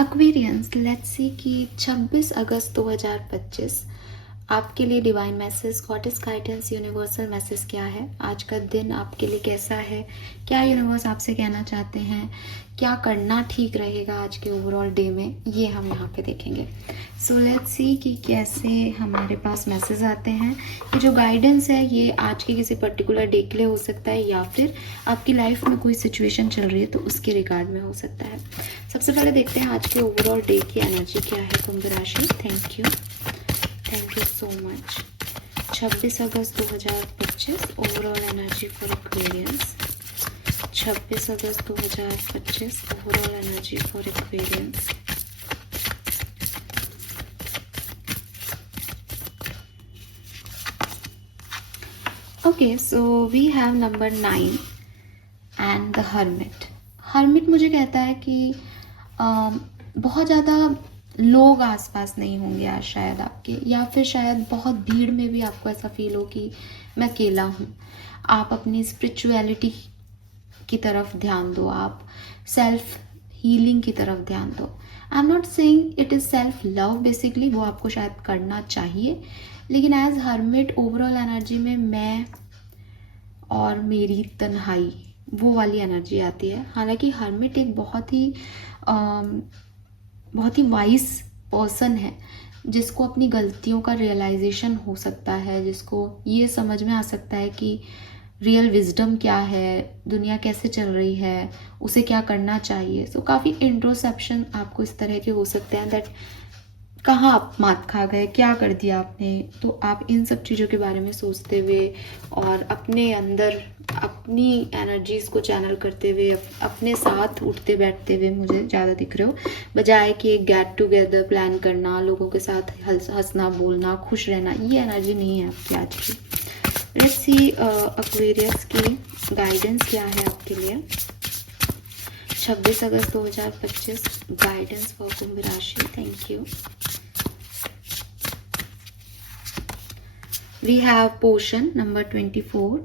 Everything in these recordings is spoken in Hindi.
एक्वेरियंस, लेट्स सी कि 26 अगस्त 2025 आपके लिए divine message, goddess guidance, universal message क्या है? आज का दिन आपके लिए कैसा है? क्या यूनिवर्स आपसे कहना चाहते हैं? क्या करना ठीक रहेगा आज के ओवरऑल डे में? ये हम यहाँ पे देखेंगे। सो लेट्स सी कि कैसे हमारे पास मैसेज आते हैं। ये जो गाइडेंस है ये आज के किसी पर्टिकुलर डे के लिए हो सकता है या फिर आपकी लाइफ में कोई सिचुएशन चल रही है तो उसके रिगार्ड में हो सकता है। सबसे पहले देखते हैं आज के ओवरऑल डे की एनर्जी क्या है कुंभ राशि। Thank you so much. 26 August 2025 overall energy for Aquarians. 26 August 2025 overall energy for Aquarians. Okay, so we have number 9 and the hermit. Hermit मुझे कहता है कि बहुत ज़्यादा लोग आसपास नहीं होंगे आज शायद आपके, या फिर शायद बहुत भीड़ में भी आपको ऐसा फील हो कि मैं अकेला हूँ। आप अपनी स्पिरिचुअलिटी की तरफ ध्यान दो, आप सेल्फ हीलिंग की तरफ ध्यान दो। I am not saying it is self love, basically वो आपको शायद करना चाहिए, लेकिन एज हर्मिट ओवरऑल एनर्जी में मैं और मेरी तन्हाई वो वाली एनर्जी आती है। हालांकि हर्मिट एक बहुत ही वाइज पर्सन है जिसको अपनी गलतियों का रियलाइजेशन हो सकता है, जिसको ये समझ में आ सकता है कि रियल विजडम क्या है, दुनिया कैसे चल रही है, उसे क्या करना चाहिए। सो काफ़ी इंट्रोस्पेक्शन आपको इस तरह के हो सकते हैं दैट कहाँ आप मात खा गए, क्या कर दिया आपने। तो आप इन सब चीज़ों के बारे में सोचते हुए और अपने अंदर अपनी एनर्जीज़ को चैनल करते हुए अपने साथ उठते बैठते हुए मुझे ज़्यादा दिख रहे हो, बजाय कि एक गेट टुगेदर प्लान करना, लोगों के साथ हंसना बोलना, खुश रहना। ये एनर्जी नहीं है आपकी आज की। लेट्स सी एक्वेरियस की गाइडेंस क्या है आपके लिए 26 अगस्त 2025 गाइडेंस फॉर कुंभ राशि। Thank you. We have potion number 24.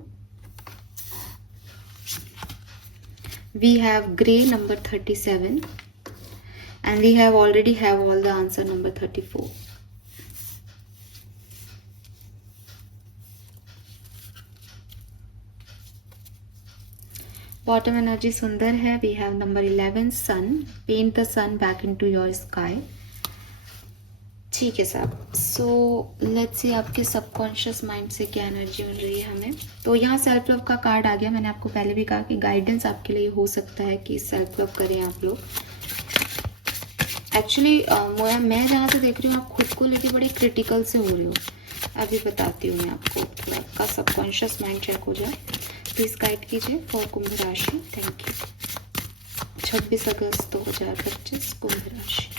We have gray number 37. And we have already have all the answer number 34. Bottom energy सुंदर है। We have number 11 sun. Paint the sun back into your sky. ठीक है साहब। सो लेट्स सी आपके सबकॉन्शियस माइंड से क्या एनर्जी मिल रही है हमें। तो यहाँ सेल्फ लव का कार्ड आ गया। मैंने आपको पहले भी कहा कि गाइडेंस आपके लिए हो सकता है कि सेल्फ लव करें आप लोग। एक्चुअली मैं जहाँ से देख रही हूँ आप खुद को लेके बड़े क्रिटिकल से हो रहे हो। अभी बताती हूँ मैं आपको, थोड़ा आपका सबकॉन्शियस माइंड चेक हो जाए। प्लीज़ गाइड कीजिए फॉर कुंभ राशि। Thank you. 26 अगस्त 2025 कुंभ राशि।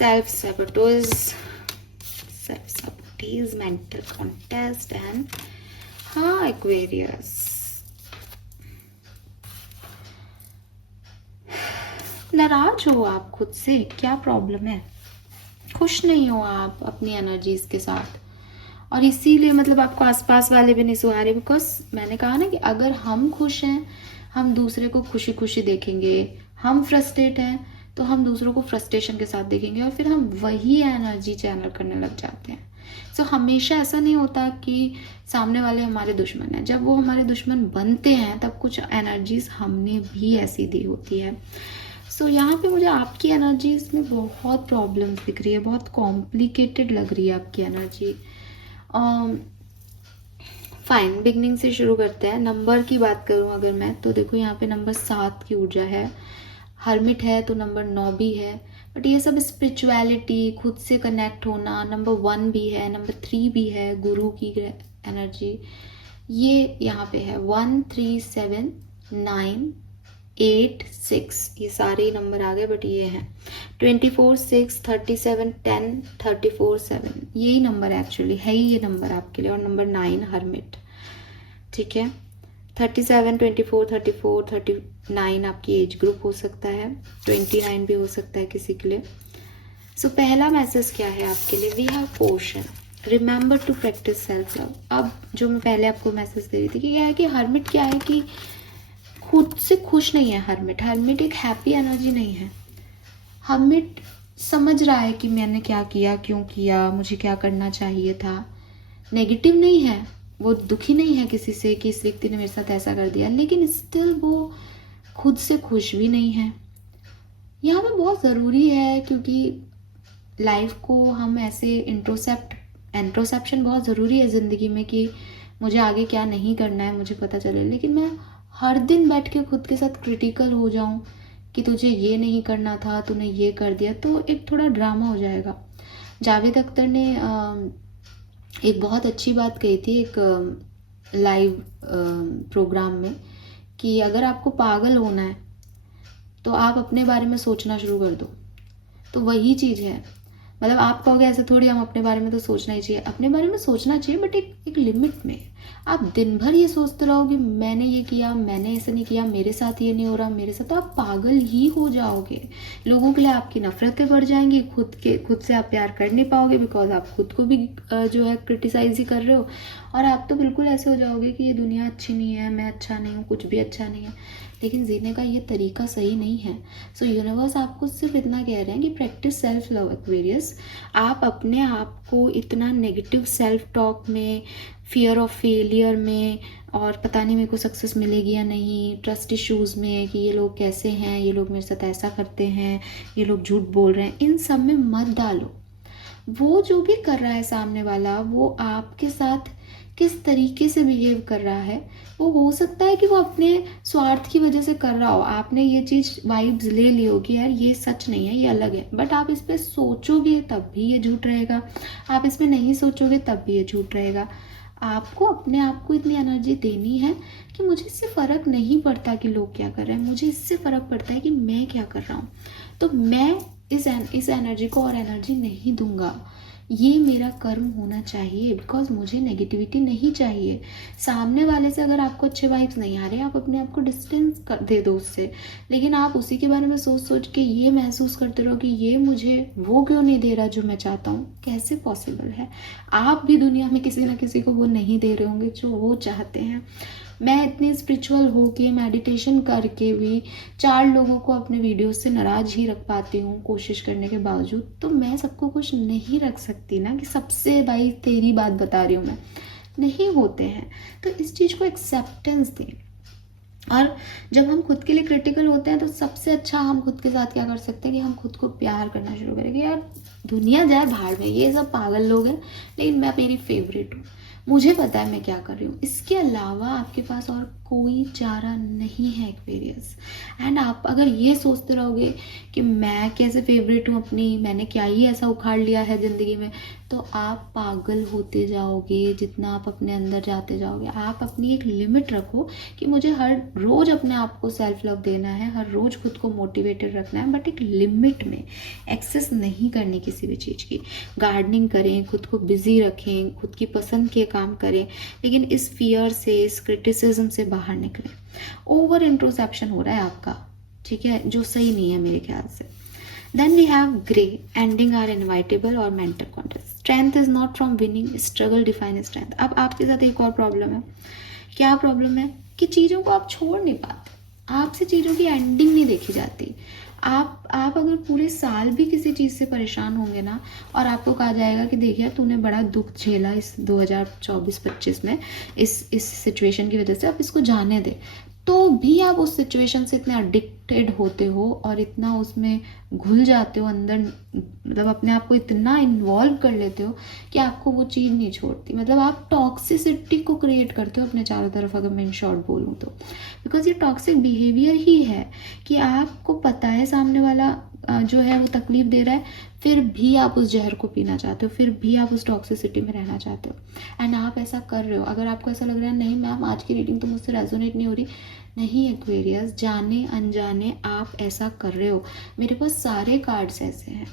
self-sabotage, mental contest and हाँ Aquarius, नाराज हो आप खुद से। क्या प्रॉब्लम है? खुश नहीं हो आप अपनी एनर्जीज के साथ, और इसीलिए मतलब आपको आसपास वाले भी नहीं सुहा रहे। बिकॉज मैंने कहा ना कि अगर हम खुश हैं हम दूसरे को खुशी खुशी देखेंगे, हम फ्रस्ट्रेट हैं तो हम दूसरों को फ्रस्ट्रेशन के साथ देखेंगे और फिर हम वही एनर्जी चैनल करने लग जाते हैं। सो हमेशा ऐसा नहीं होता कि सामने वाले हमारे दुश्मन हैं। जब वो हमारे दुश्मन बनते हैं तब कुछ एनर्जीज हमने भी ऐसी दी होती है। सो यहाँ पे मुझे आपकी एनर्जीज में बहुत प्रॉब्लम्स दिख रही है, बहुत कॉम्प्लिकेटेड लग रही है आपकी एनर्जी। फाइन, बिगनिंग से शुरू करते हैं। नंबर की बात करूँ अगर मैं, तो देखो यहाँ पे नंबर 7 की ऊर्जा है। हर्मिट है तो नंबर 9 भी है, बट ये सब स्पिरिचुअलिटी, खुद से कनेक्ट होना। नंबर 1 भी है, नंबर 3 भी है, गुरु की एनर्जी ये यहाँ पे है। 1 3 7 9 8 6 ये सारे नंबर आ गए, बट ये है 24 6 37 10 34 7 यही नंबर एक्चुअली है ही ये नंबर आपके लिए। और नंबर 9 हर्मिट, ठीक है। 37 24 34 39 आपकी एज ग्रुप हो सकता है, 29 भी हो सकता है किसी के लिए। सो पहला मैसेज क्या है आपके लिए? We have portion. Remember to practise self love. अब जो मैं पहले आपको मैसेज दे रही थी कि क्या है कि हर्मिट क्या है कि खुद से खुश नहीं है। हर्मिट हर्मिट एक हैप्पी एनर्जी नहीं है। हर्मिट समझ रहा है कि मैंने क्या किया, क्यों किया, मुझे क्या करना चाहिए था। नेगेटिव नहीं है, वो दुखी नहीं है किसी से कि इस व्यक्ति ने मेरे साथ ऐसा कर दिया, लेकिन स्टिल वो खुद से खुश भी नहीं है। यहाँ पे बहुत ज़रूरी है, क्योंकि लाइफ को हम ऐसे इंट्रोसेप्शन बहुत ज़रूरी है ज़िंदगी में कि मुझे आगे क्या नहीं करना है मुझे पता चले। लेकिन मैं हर दिन बैठ के खुद के साथ क्रिटिकल हो जाऊं कि तुझे ये नहीं करना था, तूने ये कर दिया, तो एक थोड़ा ड्रामा हो जाएगा। जावेद अख्तर ने एक बहुत अच्छी बात कही थी एक लाइव प्रोग्राम में कि अगर आपको पागल होना है तो आप अपने बारे में सोचना शुरू कर दो। तो वही चीज़ है, मतलब आप कहोगे ऐसे थोड़ी हम अपने बारे में तो सोचना ही चाहिए, अपने बारे में सोचना चाहिए, बट एक लिमिट में। आप दिन भर ये सोचते रहोगे मैंने ये किया, मैंने ऐसा नहीं किया, मेरे साथ ये नहीं हो रहा, मेरे साथ, तो आप पागल ही हो जाओगे। लोगों के लिए आपकी नफरतें बढ़ जाएंगी, खुद से आप प्यार कर नहीं पाओगे, बिकॉज आप खुद को भी जो है क्रिटिसाइज ही कर रहे हो। और आप तो बिल्कुल ऐसे हो जाओगे कि ये दुनिया अच्छी नहीं है, मैं अच्छा नहीं हूँ, कुछ भी अच्छा नहीं है। लेकिन जीने का ये तरीका सही नहीं है। सो यूनिवर्स आपको सिर्फ इतना कह रहे हैं कि प्रैक्टिस सेल्फ लव एक्वेरियस। आप अपने आप को इतना नेगेटिव सेल्फ टॉक में, फियर ऑफ फेलियर में, और पता नहीं मेरे को सक्सेस मिलेगी या नहीं, ट्रस्ट इश्यूज़ में कि ये लोग कैसे हैं, ये लोग मेरे साथ ऐसा करते हैं, ये लोग झूठ बोल रहे हैं, इन सब में मत डालो। वो जो भी कर रहा है सामने वाला, वो आपके साथ किस तरीके से बिहेव कर रहा है, वो हो सकता है कि वो अपने स्वार्थ की वजह से कर रहा हो। आपने ये चीज़ वाइब्स ले ली हो कि यार ये सच नहीं है, ये अलग है, बट आप इस पर सोचोगे तब भी ये झूठ रहेगा, आप इसमें नहीं सोचोगे तब भी ये झूठ रहेगा। आपको अपने आप को इतनी एनर्जी देनी है कि मुझे इससे फ़र्क नहीं पड़ता कि लोग क्या कर रहे हैं, मुझे इससे फ़र्क पड़ता है कि मैं क्या कर रहा हूँ। तो मैं इस एनर्जी को और एनर्जी नहीं दूंगा। ये मेरा कर्म होना चाहिए, बिकॉज मुझे नेगेटिविटी नहीं चाहिए। सामने वाले से अगर आपको अच्छे वाइब्स नहीं आ रहे, आप अपने आप को डिस्टेंस दे दो उससे। लेकिन आप उसी के बारे में सोच सोच के ये महसूस करते रहो कि ये मुझे वो क्यों नहीं दे रहा जो मैं चाहता हूँ, कैसे पॉसिबल है। आप भी दुनिया में किसी ना किसी को वो नहीं दे रहे होंगे जो वो चाहते हैं। मैं इतनी स्पिरिचुअल होके मेडिटेशन करके भी 4 लोगों को अपने वीडियोस से नाराज ही रख पाती हूँ कोशिश करने के बावजूद, तो मैं सबको खुश नहीं रख सकती ना कि सबसे भाई तेरी बात बता रही हूँ मैं, नहीं होते हैं। तो इस चीज़ को एक्सेप्टेंस दें। और जब हम खुद के लिए क्रिटिकल होते हैं तो सबसे अच्छा हम खुद के साथ क्या कर सकते हैं कि हम खुद को प्यार करना शुरू करेंगे। यार दुनिया जाए भाड़ में, ये सब पागल लोग हैं, लेकिन मैं मेरी फेवरेट हूँ, मुझे पता है मैं क्या कर रही हूँ। इसके अलावा आपके पास और कोई चारा नहीं है एक्वेरियस। एंड आप अगर ये सोचते रहोगे कि मैं कैसे फेवरेट हूँ अपनी, मैंने क्या ही ऐसा उखाड़ लिया है ज़िंदगी में, तो आप पागल होते जाओगे जितना आप अपने अंदर जाते जाओगे। आप अपनी एक लिमिट रखो कि मुझे हर रोज़ अपने आप को सेल्फ लव देना है, हर रोज़ खुद को मोटिवेटेड रखना है, बट एक लिमिट में, एक्सेस नहीं करनी किसी भी चीज़ की। गार्डनिंग करें, खुद को बिजी रखें, खुद की पसंद के काम करें, लेकिन इस फियर से, इस क्रिटिसिज्म से बाहर निकलें। ओवर इंट्रोसेप्शन हो रहा है आपका, ठीक है, जो सही नहीं है मेरे ख्याल से। Then we have gray, ending are inevitable or mental contest. Strength is not from winning, struggle defines strength. अब आपके साथ एक और प्रॉब्लम है। क्या प्रॉब्लम है कि चीज़ों को आप छोड़ नहीं पाते, आपसे चीज़ों की एंडिंग नहीं देखी जाती। आप अगर पूरे साल भी किसी चीज़ से परेशान होंगे ना, और आपको कहा जाएगा कि देखिए तूने बड़ा दुख झेला इस 2024-25 में इस सिचुएशन की वजह से, आप इसको जाने दे, तो भी आप उस सिचुएशन से इतने एडिक्टेड होते हो और इतना उसमें घुल जाते हो अंदर, मतलब अपने आप को इतना इन्वॉल्व कर लेते हो कि आपको वो चीज़ नहीं छोड़ती। मतलब आप टॉक्सिसिटी को क्रिएट करते हो अपने चारों तरफ, अगर मैं इन शॉर्ट बोलूँ तो। बिकॉज ये टॉक्सिक बिहेवियर ही है कि आपको पता है सामने वाला जो है वो तकलीफ दे रहा है, फिर भी आप उस जहर को पीना चाहते हो, फिर भी आप उस टॉक्सिसिटी में रहना चाहते हो। एंड आप ऐसा कर रहे हो। अगर आपको ऐसा लग रहा है नहीं मैम आज की रीडिंग तो मुझसे रेजोनेट नहीं हो रही, नहीं एक्वेरियस, जाने अनजाने आप ऐसा कर रहे हो। मेरे पास सारे कार्ड्स ऐसे हैं,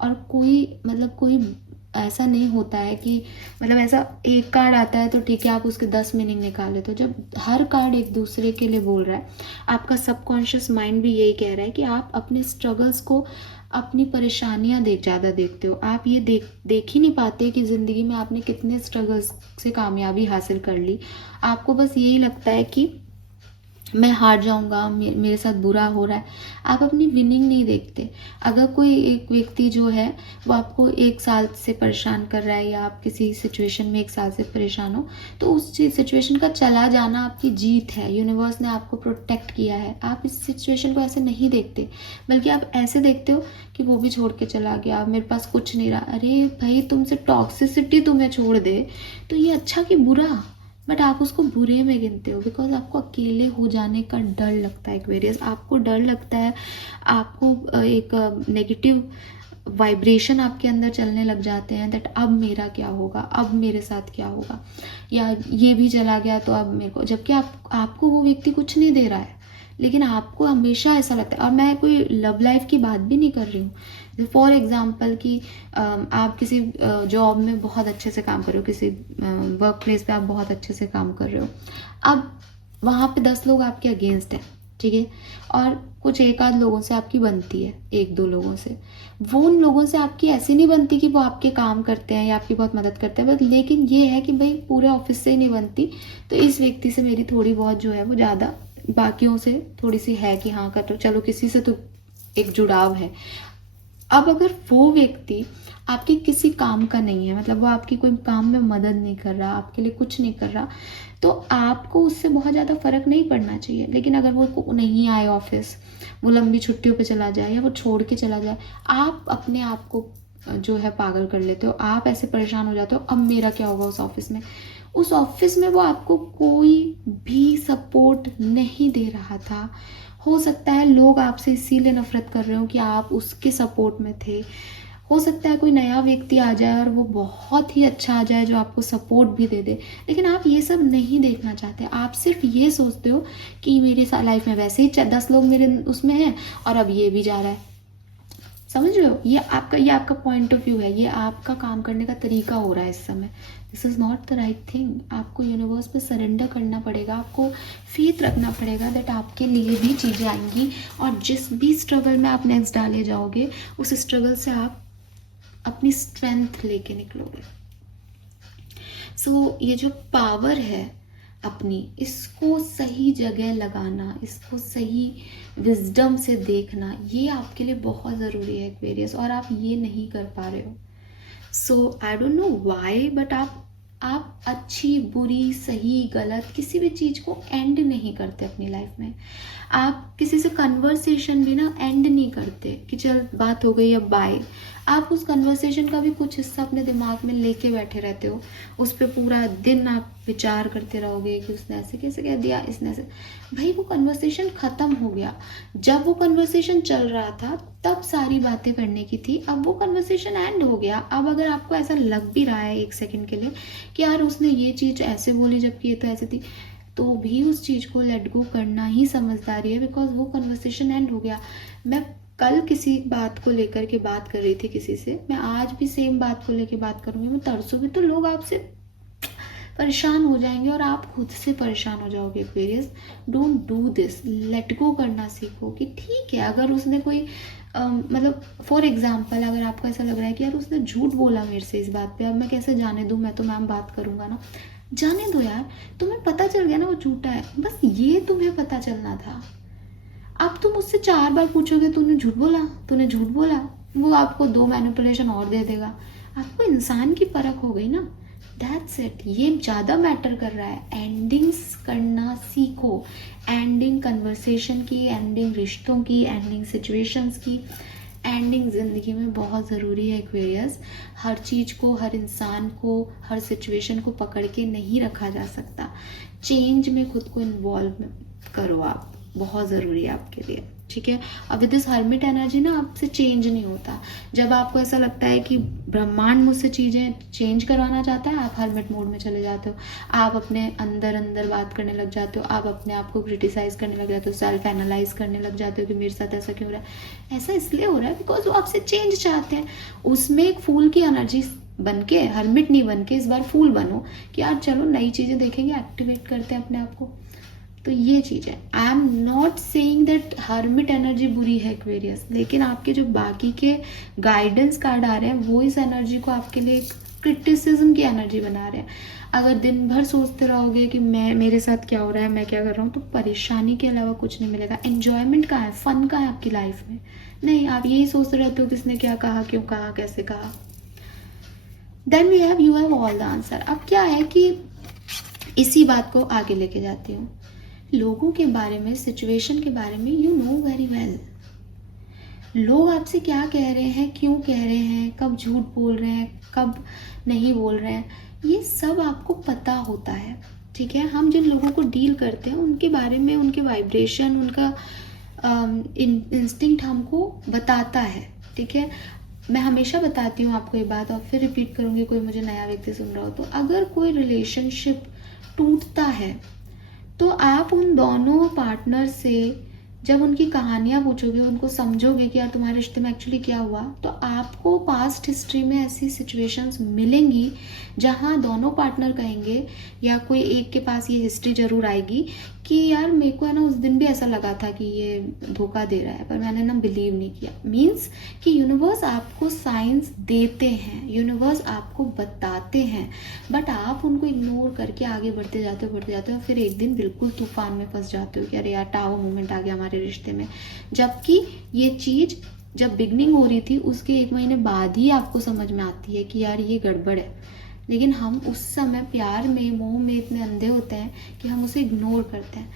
और कोई ऐसा नहीं होता है कि मतलब ऐसा एक कार्ड आता है तो ठीक है आप उसके 10 मीनिंग निकाले। तो जब हर कार्ड एक दूसरे के लिए बोल रहा है, आपका सबकॉन्शियस माइंड भी यही कह रहा है कि आप अपने स्ट्रगल्स को अपनी परेशानियां ज़्यादा देखते हो। आप ये देख ही नहीं पाते कि ज़िंदगी में आपने कितने स्ट्रगल्स से कामयाबी हासिल कर ली। आपको बस यही लगता है कि मैं हार जाऊंगा, मेरे साथ बुरा हो रहा है। आप अपनी विनिंग नहीं देखते। अगर कोई एक व्यक्ति जो है वो आपको 1 साल से परेशान कर रहा है, या आप किसी सिचुएशन में 1 साल से परेशान हो, तो उस सिचुएशन का चला जाना आपकी जीत है। यूनिवर्स ने आपको प्रोटेक्ट किया है। आप इस सिचुएशन को ऐसे नहीं देखते, बल्कि आप ऐसे देखते हो कि वो भी छोड़ के चला गया, मेरे पास कुछ नहीं रहा। अरे भाई, तुमसे टॉक्सिसिटी तुम्हें छोड़ दे तो ये अच्छा कि बुरा, बट आप उसको बुरे में गिनते हो, बिकॉज आपको अकेले हो जाने का डर लगता है। एक्वेरियस, आपको डर लगता है, आपको एक नेगेटिव वाइब्रेशन आपके अंदर चलने लग जाते हैं, दैट अब मेरा क्या होगा, अब मेरे साथ क्या होगा, या ये भी चला गया तो अब मेरे को, जबकि आपको वो व्यक्ति कुछ नहीं दे रहा है, लेकिन आपको हमेशा ऐसा लगता है। और मैं कोई लव लाइफ की बात भी नहीं कर रही हूँ। फॉर एग्जाम्पल कि आप किसी जॉब में बहुत अच्छे से काम कर रहे हो, किसी वर्क प्लेस पे आप बहुत अच्छे से काम कर रहे हो। अब वहाँ पे 10 लोग आपके अगेंस्ट हैं, ठीक है, और कुछ एक आध लोगों से आपकी बनती है, 1-2 लोगों से। वो उन लोगों से आपकी ऐसी नहीं बनती कि वो आपके काम करते हैं या आपकी बहुत मदद करते हैं, बट लेकिन ये है कि भाई पूरे ऑफिस से ही नहीं बनती, तो इस व्यक्ति से मेरी थोड़ी बहुत जो है वो ज़्यादा बाकियों से थोड़ी सी है कि हाँ, कर तो चलो किसी से तो एक जुड़ाव है। अब अगर वो व्यक्ति आपके किसी काम का नहीं है, मतलब वो आपकी कोई काम में मदद नहीं कर रहा, आपके लिए कुछ नहीं कर रहा, तो आपको उससे बहुत ज़्यादा फर्क नहीं पड़ना चाहिए। लेकिन अगर वो नहीं आए ऑफिस, वो लंबी छुट्टियों पे चला जाए या वो छोड़ के चला जाए, आप अपने आप को जो है पागल कर लेते हो। आप ऐसे परेशान हो जाते हो, अब मेरा क्या होगा उस ऑफिस में। उस ऑफिस में वो आपको कोई भी सपोर्ट नहीं दे रहा था। हो सकता है लोग आपसे इसीलिए नफरत कर रहे हो कि आप उसके सपोर्ट में थे। हो सकता है कोई नया व्यक्ति आ जाए और वो बहुत ही अच्छा आ जाए जो आपको सपोर्ट भी दे दे, लेकिन आप ये सब नहीं देखना चाहते। आप सिर्फ ये सोचते हो कि मेरे लाइफ में वैसे ही 10 लोग मेरे उसमें हैं और अब ये भी जा रहा है। समझ रहे हो, ये आपका पॉइंट ऑफ व्यू है, ये आपका काम करने का तरीका हो रहा है इस समय। This is not the right thing. आपको यूनिवर्स पे सरेंडर करना पड़ेगा, आपको फेथ रखना पड़ेगा दैट आपके लिए भी चीज़ें आएंगी, और जिस भी स्ट्रगल में आप नेक्स्ट डाले जाओगे, उस स्ट्रगल से आप अपनी स्ट्रेंथ लेके निकलोगे। सो ये जो पावर है अपनी, इसको सही जगह लगाना, इसको सही विजडम से देखना, ये आपके लिए बहुत ज़रूरी है एक्वेरियस, और आप ये नहीं कर पा रहे हो। So I don't know why, but आप अच्छी बुरी सही गलत किसी भी चीज़ को एंड नहीं करते अपनी लाइफ में। आप किसी से कन्वर्सेशन भी ना एंड नहीं करते कि चल बात हो गई अब बाय। आप उस कन्वर्सेशन का भी कुछ हिस्सा अपने दिमाग में लेके बैठे रहते हो, उस पर पूरा दिन आप विचार करते रहोगे कि उसने ऐसे कैसे कह दिया, इसने ऐसे। भाई वो कन्वर्सेशन ख़त्म हो गया। जब वो कन्वर्सेशन चल रहा था तब सारी बातें करने की थी, अब वो कन्वर्सेशन एंड हो गया। अब अगर आपको ऐसा लग भी रहा है 1 सेकंड के लिए कि यार उसने ये चीज़ ऐसे बोली जबकि ये तो ऐसे थी, तो भी उस चीज़ को लेट गो करना ही समझदारी है, बिकॉज वो कन्वर्सेशन एंड हो गया। मैं कल किसी बात को लेकर के बात कर रही थी किसी से, मैं आज भी सेम बात को लेकर बात करूँगी, मैं तरसों भी तो लोग आपसे परेशान हो जाएंगे और आप खुद से परेशान हो जाओगे। Aquarius, don't do this. Let go करना सीखो कि ठीक है, अगर उसने कोई मतलब फॉर एग्जाम्पल अगर आपको ऐसा लग रहा है कि यार उसने झूठ बोला मेरे से इस बात पे, अब मैं कैसे जाने दूँ, मैं तो मैम बात करूँगा ना। जाने दो यार, तुम्हें पता चल गया ना वो झूठा है, बस ये तुम्हें पता चलना था। अब तुम उससे 4 बार पूछोगे तूने झूठ बोला, तूने झूठ बोला, वो आपको 2 मैनिपुलेशन और दे देगा। आपको इंसान की परख हो गई ना, दैट्स इट। ये ज़्यादा मैटर कर रहा है। एंडिंग्स करना सीखो, एंडिंग कन्वर्सेशन की, एंडिंग रिश्तों की, एंडिंग सिचुएशंस की। एंडिंग ज़िंदगी में बहुत ज़रूरी है एक्वेरियस। हर चीज़ को, हर इंसान को, हर सिचुएशन को पकड़ के नहीं रखा जा सकता। चेंज में खुद को इन्वॉल्व करो आप, बहुत ज़रूरी है आपके लिए, ठीक है। अब विद दिस हर्मिट एनर्जी ना आपसे चेंज नहीं होता। जब आपको ऐसा लगता है कि ब्रह्मांड मुझसे चीज़ें चेंज करवाना चाहता है, आप हर्मिट मोड में चले जाते हो। आप अपने अंदर अंदर बात करने लग जाते हो, आप अपने आप को क्रिटिसाइज करने लग जाते हो, सेल्फ एनालाइज करने लग जाते हो कि मेरे साथ ऐसा क्यों हो रहा है। ऐसा इसलिए हो रहा है बिकॉज वो आपसे चेंज चाहते हैं। उसमें एक फूल की एनर्जी बन के, हर्मिट नहीं बन के, इस बार फूल बनो कि यार चलो नई चीज़ें देखेंगे, एक्टिवेट करते हैं अपने आप को। तो ये चीज़ है। I am not saying that hermit energy बुरी है एक्वेरियस, लेकिन आपके जो बाकी के गाइडेंस कार्ड आ रहे हैं वो इस एनर्जी को आपके लिए एक क्रिटिसिज्म की एनर्जी बना रहे हैं। अगर दिन भर सोचते रहोगे कि मैं, मेरे साथ क्या हो रहा है, मैं क्या कर रहा हूँ, तो परेशानी के अलावा कुछ नहीं मिलेगा। एन्जॉयमेंट कहाँ है, फन कहाँ है आपकी लाइफ में? नहीं, आप यही सोचते रहते हो किसने क्या कहा, क्यों कहा, कैसे कहा। Then we have, you have all the answer. अब क्या है कि इसी बात को आगे लेके जाती हूँ। लोगों के बारे में, सिचुएशन के बारे में यू नो वेरी वेल। लोग आपसे क्या कह रहे हैं, क्यों कह रहे हैं, कब झूठ बोल रहे हैं, कब नहीं बोल रहे हैं, ये सब आपको पता होता है। ठीक है, हम जिन लोगों को डील करते हैं उनके बारे में, उनके वाइब्रेशन, उनका इंस्टिंक्ट हमको बताता है। ठीक है, मैं हमेशा बताती हूँ आपको ये बात और फिर रिपीट करूँगी, कोई मुझे नया व्यक्ति सुन रहा हो तो। अगर कोई रिलेशनशिप टूटता है तो आप उन दोनों पार्टनर से जब उनकी कहानियाँ पूछोगे, उनको समझोगे कि यार तुम्हारे रिश्ते में एक्चुअली क्या हुआ, तो आपको पास्ट हिस्ट्री में ऐसी सिचुएशंस मिलेंगी जहाँ दोनों पार्टनर कहेंगे, या कोई एक के पास ये हिस्ट्री जरूर आएगी कि यार मेरे को है ना उस दिन भी ऐसा लगा था कि ये धोखा दे रहा है, पर मैंने ना बिलीव नहीं किया। मीन्स कि यूनिवर्स आपको साइंस देते हैं, यूनिवर्स आपको बताते हैं, बट आप उनको इग्नोर करके आगे बढ़ते जाते हो, फिर एक दिन बिल्कुल तूफान में फंस जाते हो कि अरे यार टावर मूवमेंट आ गया हमारे रिश्ते में। जबकि ये चीज़ जब बिगनिंग हो रही थी उसके 1 महीने बाद ही आपको समझ में आती है कि यार ये गड़बड़ है, लेकिन हम उस समय प्यार में, मोह में इतने अंधे होते हैं कि हम उसे इग्नोर करते हैं।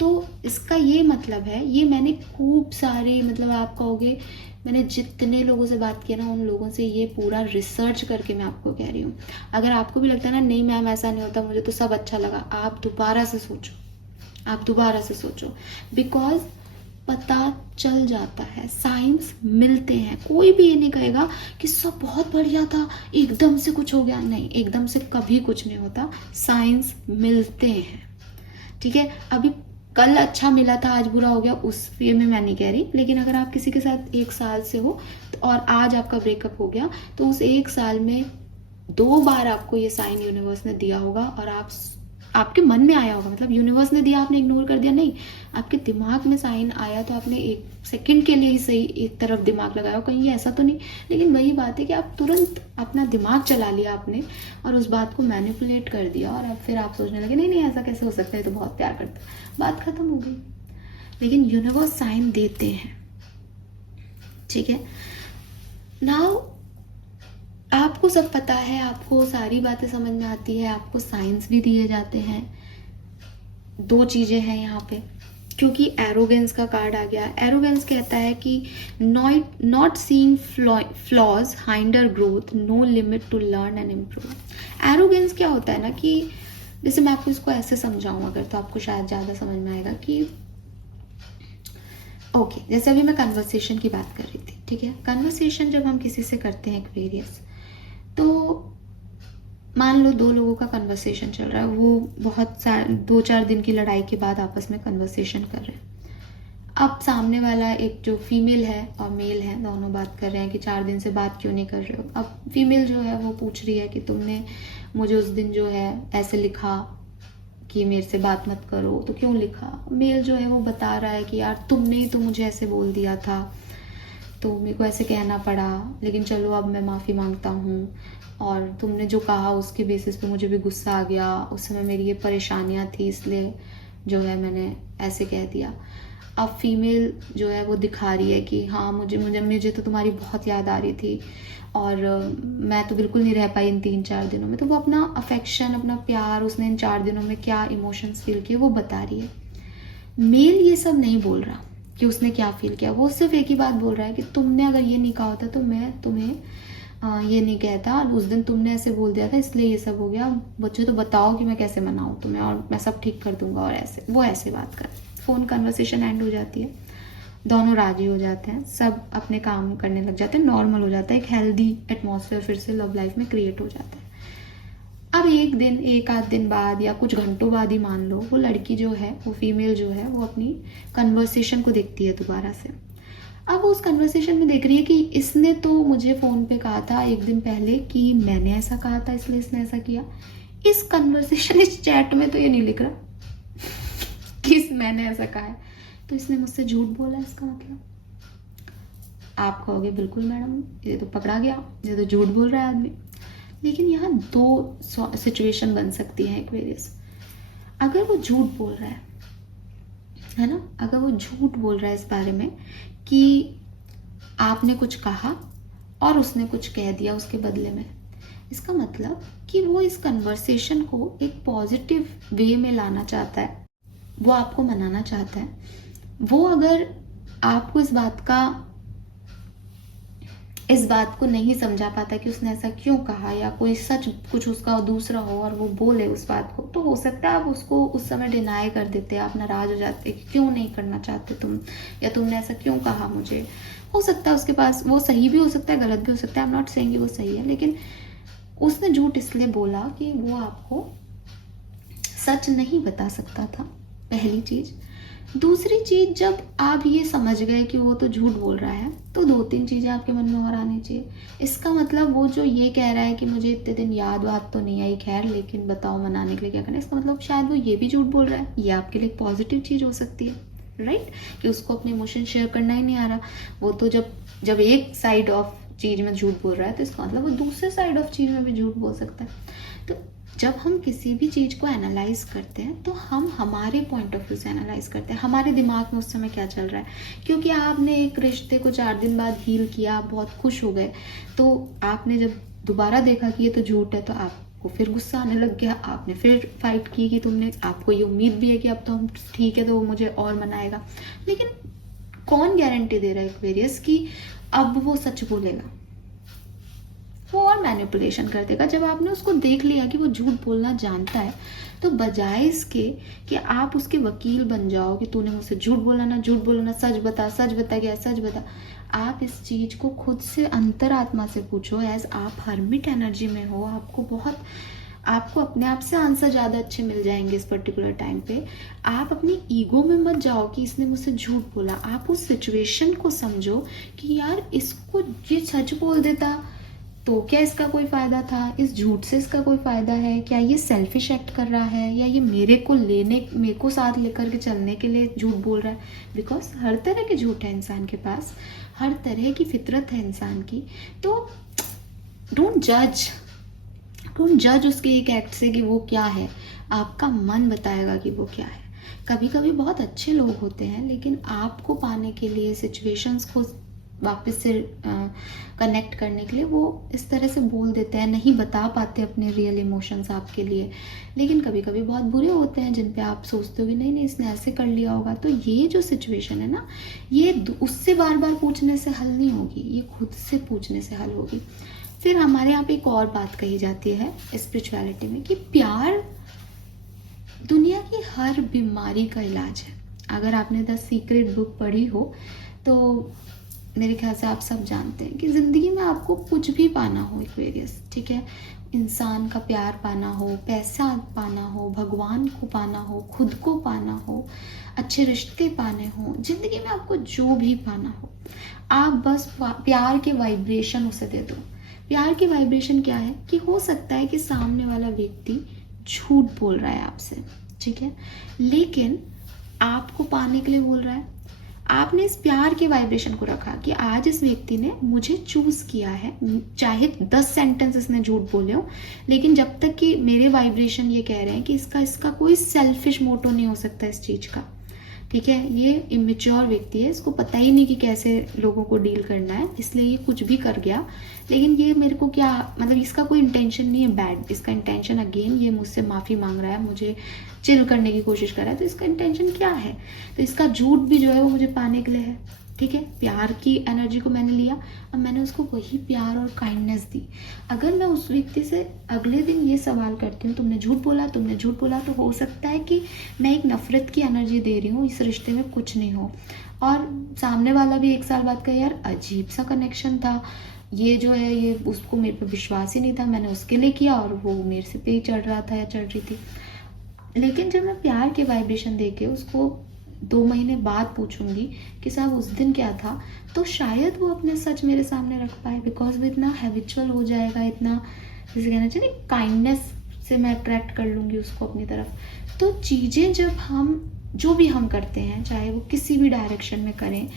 तो इसका ये मतलब है, ये मैंने खूब सारे, मतलब आप कहोगे मैंने जितने लोगों से बात किया ना, उन लोगों से ये पूरा रिसर्च करके मैं आपको कह रही हूँ। अगर आपको भी लगता है ना नहीं मैम ऐसा नहीं होता, मुझे तो सब अच्छा लगा, आप दोबारा से सोचो, बिकॉज पता चल जाता है, साइंस मिलते हैं। कोई भी ये नहीं कहेगा कि सब बहुत बढ़िया था एकदम से कुछ हो गया, नहीं, एकदम से कभी कुछ नहीं होता, साइंस मिलते हैं। ठीक है, अभी कल अच्छा मिला था आज बुरा हो गया, उस वे में मैं नहीं कह रही, लेकिन अगर आप किसी के साथ 1 साल से हो और आज आपका ब्रेकअप हो गया, तो उस 1 साल में 2 बार आपको ये साइन यूनिवर्स ने दिया होगा और आपके मन में आया होगा, मतलब यूनिवर्स ने दिया, आपने इग्नोर कर दिया, नहीं, आपके दिमाग में साइन आया तो आपने 1 सेकंड के लिए ही सही एक तरफ दिमाग लगाया, कहीं ऐसा तो नहीं। लेकिन वही बात है कि आप तुरंत अपना दिमाग चला लिया आपने और उस बात को मैनिपुलेट कर दिया, और अब फिर आप सोचने लगे नहीं ऐसा कैसे हो सकता है, तो बहुत प्यार करता है, बात खत्म हो गई। लेकिन यूनिवर्स साइन देते हैं। ठीक है, नाउ आपको सब पता है, आपको सारी बातें समझ में आती है, आपको साइंस भी दिए जाते हैं। 2 चीज़ें हैं यहाँ पे, क्योंकि एरोगेंस का कार्ड आ गया। एरोगेंस कहता है कि not seeing flaws hinder growth, no limit to learn and improve. Arrogance क्या होता है ना कि जैसे मैं आपको इसको ऐसे समझाऊँ अगर, तो आपको शायद ज़्यादा समझ में आएगा कि ओके, जैसे अभी मैं कन्वर्सेशन की बात कर रही थी। ठीक है, कन्वर्सेशन जब हम किसी से करते हैं एक्वेरियस, तो मान लो 2 लोगों का कन्वर्सेशन चल रहा है, वो 2-4 दिन की लड़ाई के बाद आपस में कन्वर्सेशन कर रहे हैं। अब सामने वाला, एक जो फीमेल है और मेल है, दोनों बात कर रहे हैं कि 4 दिन से बात क्यों नहीं कर रहे हो। अब फीमेल जो है वो पूछ रही है कि तुमने मुझे उस दिन जो है ऐसे लिखा कि मेरे से बात मत करो, तो क्यों लिखा। मेल जो है वो बता रहा है कि यार तुमने ही तो मुझे ऐसे बोल दिया था, तो मेरे को ऐसे कहना पड़ा, लेकिन चलो अब मैं माफ़ी मांगता हूँ, और तुमने जो कहा उसके बेसिस पे मुझे भी गुस्सा आ गया, उस समय मेरी ये परेशानियाँ थी इसलिए जो है मैंने ऐसे कह दिया। अब फीमेल जो है वो दिखा रही है कि हाँ मुझे तो तुम्हारी बहुत याद आ रही थी, और मैं तो बिल्कुल नहीं रह पाई इन 3-4 दिनों में। तो वो अपना अफेक्शन, अपना प्यार, उसने इन 4 दिनों में क्या इमोशंस फील किए वो बता रही है। मेल ये सब नहीं बोल रहा कि उसने क्या फील किया, वो सिर्फ एक ही बात बोल रहा है कि तुमने अगर ये नहीं कहा होता तो मैं तुम्हें ये नहीं कहता, उस दिन तुमने ऐसे बोल दिया था इसलिए ये सब हो गया, बच्चों तो बताओ कि मैं कैसे मनाऊँ तुम्हें, और मैं सब ठीक कर दूंगा, और ऐसे वो ऐसे बात कर। फ़ोन कन्वर्सेशन एंड हो जाती है, दोनों राजी हो जाते हैं, सब अपने काम करने लग जाते हैं, नॉर्मल हो जाता है, एक हेल्दी एटमॉस्फेयर फिर से लव लाइफ में क्रिएट हो जाता है। अब 1 आध दिन बाद या कुछ घंटों बाद ही मान लो, वो लड़की जो है, वो फीमेल जो है, वो अपनी कन्वर्सेशन को देखती है दोबारा से। अब वो उस कन्वर्सेशन में देख रही है कि इसने तो मुझे फ़ोन पे कहा था 1 दिन पहले कि मैंने ऐसा कहा था इसलिए इसने ऐसा किया। इस कन्वर्सेशन, इस चैट में तो ये नहीं लिख रहा कि मैंने ऐसा कहा है, तो इसने मुझसे झूठ बोला, इसका मतलब। आप कहोगे बिल्कुल मैडम, ये तो पकड़ा गया, ये तो झूठ बोल रहा है आदमी। लेकिन यहाँ दो सिचुएशन बन सकती है एक्वेरियस। अगर वो झूठ बोल रहा है ना, अगर वो झूठ बोल रहा है इस बारे में कि आपने कुछ कहा और उसने कुछ कह दिया उसके बदले में, इसका मतलब कि वो इस कन्वर्सेशन को एक पॉजिटिव वे में लाना चाहता है, वो आपको मनाना चाहता है। वो अगर आपको इस बात को नहीं समझा पाता कि उसने ऐसा क्यों कहा, या कोई सच कुछ उसका दूसरा हो और वो बोले उस बात को, तो हो सकता है आप उसको उस समय डिनाई कर देते, आप नाराज हो जाते कि क्यों नहीं करना चाहते तुम, या तुमने ऐसा क्यों कहा मुझे। हो सकता है उसके पास वो सही भी हो सकता है, गलत भी हो सकता है, आई एम नॉट सेइंग कि वो सही है, लेकिन उसने झूठ इसलिए बोला कि वो आपको सच नहीं बता सकता था, पहली चीज। दूसरी चीज, जब आप ये समझ गए कि वो तो झूठ बोल रहा है, तो दो तीन चीजें आपके मन में और आनी चाहिए। इसका मतलब वो जो ये कह रहा है कि मुझे इतने दिन याद वाद तो नहीं आई, खैर लेकिन बताओ मनाने के लिए क्या करना है, इसका मतलब शायद वो ये भी झूठ बोल रहा है। ये आपके लिए पॉजिटिव चीज हो सकती है, राइट, कि उसको अपने इमोशन शेयर करना ही नहीं आ रहा। वो तो जब एक साइड ऑफ चीज में झूठ बोल रहा है, तो इसका मतलब वो दूसरे साइड ऑफ चीज में भी झूठ बोल सकता है। तो जब हम किसी भी चीज़ को एनालाइज करते हैं, तो हम हमारे पॉइंट ऑफ व्यू से एनालाइज करते हैं, हमारे दिमाग में उस समय क्या चल रहा है। क्योंकि आपने एक रिश्ते को 4 दिन बाद हील किया, आप बहुत खुश हो गए, तो आपने जब दोबारा देखा कि ये तो झूठ है, तो आपको फिर गुस्सा आने लग गया, आपने फिर फाइट की कि तुमने, आपको ये उम्मीद भी है कि अब तो हम ठीक है, तो वो मुझे और मनाएगा। लेकिन कौन गारंटी दे रहा है एक्वेरियस कि अब वो सच बोलेगा? वो और मैनिपुलेशन कर देगा। जब आपने उसको देख लिया कि वो झूठ बोलना जानता है, तो बजाय इसके कि आप उसके वकील बन जाओ कि तूने मुझसे झूठ बोला ना, झूठ बोला ना, सच बता क्या, सच बता, आप इस चीज को खुद से अंतरात्मा से पूछो। एज आप हर्मिट एनर्जी में हो, आपको अपने आप से आंसर ज़्यादा अच्छे मिल जाएंगे इस पर्टिकुलर टाइम पे। आप अपनी ईगो में मत जाओ कि इसने मुझसे झूठ बोला। आप उस सिचुएशन को समझो कि यार इसको ये सच बोल देता तो क्या इसका कोई फायदा था, इस झूठ से इसका कोई फायदा है क्या, ये सेल्फिश एक्ट कर रहा है, या ये मेरे को साथ लेकर के चलने के लिए झूठ बोल रहा है। बिकॉज हर तरह के झूठ है इंसान के पास, हर तरह की फितरत है इंसान की। तो डोंट जज उसके एक एक्ट से कि वो क्या है। आपका मन बताएगा कि वो क्या है। कभी कभी बहुत अच्छे लोग होते हैं, लेकिन आपको पाने के लिए, सिचुएशंस को वापस से कनेक्ट करने के लिए वो इस तरह से बोल देते हैं, नहीं बता पाते अपने रियल इमोशंस आपके लिए। लेकिन कभी कभी बहुत बुरे होते हैं जिन पे आप सोचते हो कि नहीं नहीं इसने ऐसे कर लिया होगा। तो ये जो सिचुएशन है ना, ये उससे बार बार पूछने से हल नहीं होगी, ये खुद से पूछने से हल होगी। फिर हमारे यहाँ पे एक और बात कही जाती है स्पिरिचुअलिटी में कि प्यार दुनिया की हर बीमारी का इलाज है। अगर आपने द सीक्रेट बुक पढ़ी हो तो मेरे ख्याल से आप सब जानते हैं कि ज़िंदगी में आपको कुछ भी पाना हो एक्वेरियस, ठीक है, इंसान का प्यार पाना हो, पैसा पाना हो, भगवान को पाना हो, खुद को पाना हो, अच्छे रिश्ते पाने हो, ज़िंदगी में आपको जो भी पाना हो, आप बस प्यार के वाइब्रेशन उसे दे दो। प्यार की वाइब्रेशन क्या है कि हो सकता है कि सामने वाला व्यक्ति झूठ बोल रहा है आपसे, ठीक है, लेकिन आपको पाने के लिए बोल रहा है। आपने इस प्यार के वाइब्रेशन को रखा कि आज इस व्यक्ति ने मुझे चूज किया है, चाहे 10 सेंटेंस इसने झूठ बोले हो, लेकिन जब तक कि मेरे वाइब्रेशन ये कह रहे हैं कि इसका कोई सेल्फिश मोटो नहीं हो सकता इस चीज का, ठीक है, ये इमेच्योर व्यक्ति है, इसको पता ही नहीं कि कैसे लोगों को डील करना है, इसलिए ये कुछ भी कर गया। लेकिन ये मेरे को क्या मतलब, इसका कोई इंटेंशन नहीं है बैड, इसका इंटेंशन अगेन ये मुझसे माफ़ी मांग रहा है, मुझे चिल करने की कोशिश कर रहा है, तो इसका इंटेंशन क्या है। तो इसका झूठ भी जो है वो मुझे पाने के लिए है, ठीक है। प्यार की एनर्जी को मैंने लिया, अब मैंने उसको वही प्यार और काइंडनेस दी। अगर मैं उस व्यक्ति से अगले दिन ये सवाल करती हूँ तुमने झूठ बोला, तो हो सकता है कि मैं एक नफरत की एनर्जी दे रही हूँ, इस रिश्ते में कुछ नहीं हो, और सामने वाला भी 1 साल बाद कहे यार अजीब सा कनेक्शन था, ये जो है ये उसको मेरे पे विश्वास ही नहीं था, मैंने उसके लिए किया और वो मेरे से पे ही चढ़ रहा था या चढ़ रही थी। लेकिन जब मैं प्यार के वाइब्रेशन दे के उसको 2 महीने बाद पूछूंगी कि साहब उस दिन क्या था, तो शायद वो अपने सच मेरे सामने रख पाए, बिकॉज वो इतना हैबिचुअल हो जाएगा, इतना जैसे कहना चाहिए काइंडनेस से मैं अट्रैक्ट कर लूँगी उसको अपनी तरफ। तो चीज़ें जब हम जो भी हम करते हैं, चाहे वो किसी भी डायरेक्शन में करें,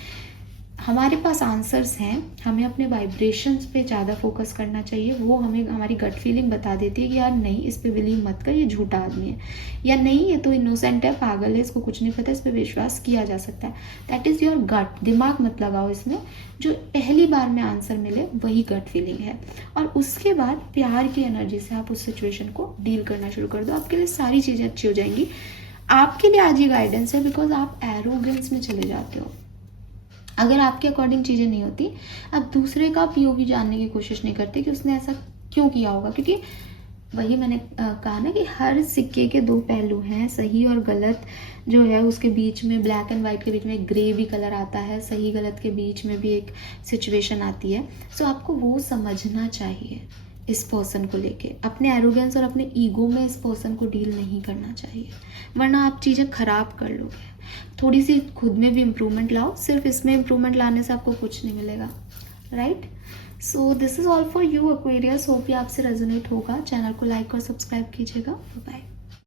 हमारे पास आंसर्स हैं। हमें अपने वाइब्रेशंस पे ज़्यादा फोकस करना चाहिए। वो हमें हमारी गट फीलिंग बता देती है कि यार नहीं, इस पे बिलीव मत कर, ये झूठा आदमी है, या नहीं ये तो इनोसेंट है, पागल है, इसको कुछ नहीं पता, इस पे विश्वास किया जा सकता है। That is your gut. दिमाग मत लगाओ इसमें। जो पहली बार में आंसर मिले वही गट फीलिंग है। और उसके बाद प्यार की एनर्जी से आप उस सिचुएशन को डील करना शुरू कर दो। आपके लिए सारी चीज़ें अच्छी हो जाएंगी। आपके लिए आज ये गाइडेंस है बिकॉज आप एरोगेंस में चले जाते हो। अगर आपके अकॉर्डिंग चीज़ें नहीं होती, आप दूसरे का पीओवी जानने की कोशिश नहीं करते कि उसने ऐसा क्यों किया होगा, क्योंकि वही मैंने कहा ना कि हर सिक्के के दो पहलू हैं। सही और गलत जो है उसके बीच में, ब्लैक एंड वाइट के बीच में एक ग्रे भी कलर आता है, सही गलत के बीच में भी एक सिचुएशन आती है। सो आपको वो समझना चाहिए इस पर्सन को लेके। अपने एरोगेंस और अपने ईगो में इस पर्सन को डील नहीं करना चाहिए, वरना आप चीज़ें खराब कर लोगे। थोड़ी सी खुद में भी इम्प्रूवमेंट लाओ। सिर्फ इसमें इम्प्रूवमेंट लाने से आपको कुछ नहीं मिलेगा, right? So this is all for you Aquarius. Hope ये आपसे रेजोनेट होगा। चैनल को लाइक और सब्सक्राइब कीजिएगा। बाय।